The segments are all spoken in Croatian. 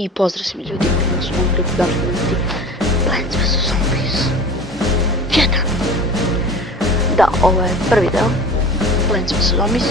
I pozdrav svim ljudima koji su mogli gledati Plants vs Zombies 1. Da, ovo je prvi deo Plants vs Zombies.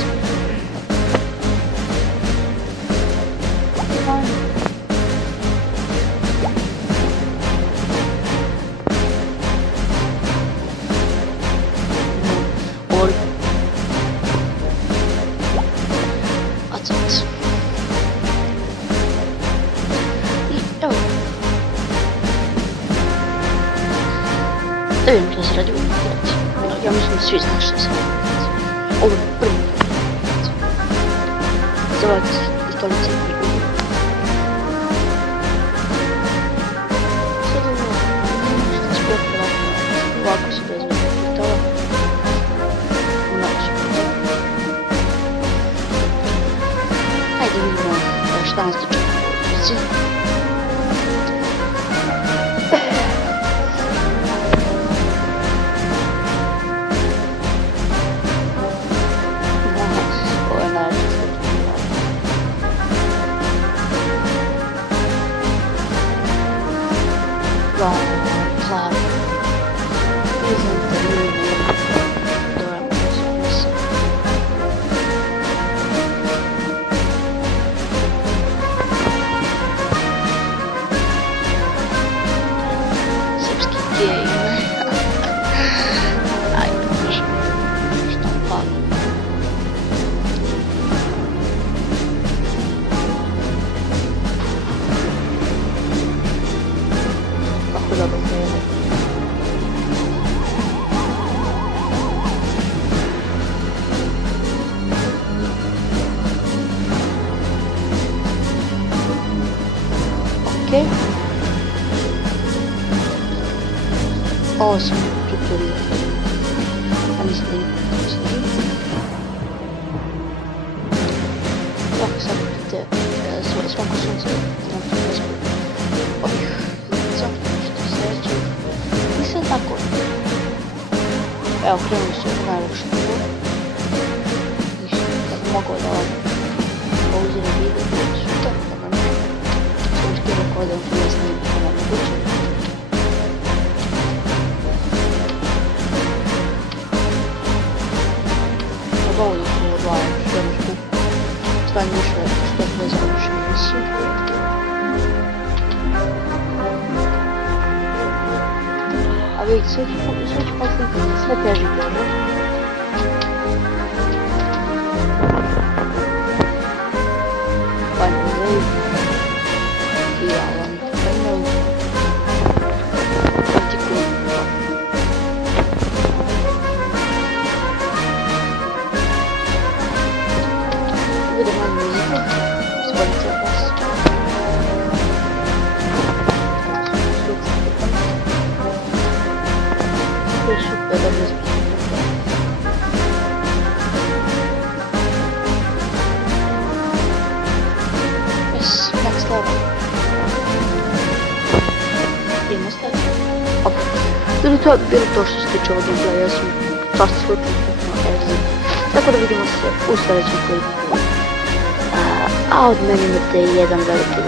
Da vidim što se radi u igrati. Ja mislim da svi znaš što se radi. Ovo je prvi igrati. Zavajte se iz stolice i ugu. Sad ovo što će biti ovako se bez pitala. Znači. Hajde vidimo šta nas tiče u ulici. Okay. Awesome tutorial. I'm listening. Ovako sad vidite svako sunce znam što je zbog ovih lica što sreće. Nisam tako. Evo krenuli su u najlakšu prvo. Ništa, kad bi mogao da vam pauziram video, bilo super, da nam što rekao da ja snimim što vam moguće. Dovoljno smo odvajali jednu štuku. Stavim više što je završim emisiju. A vidite, sve ću poslati sve teži teže. Fajno muzej. I ja vam fajno. Bude manje muzike, svodite vas. To je super, da bez yes, next level. Idemo staviti. Ili to je bilo to što se tiče ovog gameplaya, ja sam čast slučajno na exit. Tako da vidimo se u sljedećem klipu. A od mene imate jedan veliki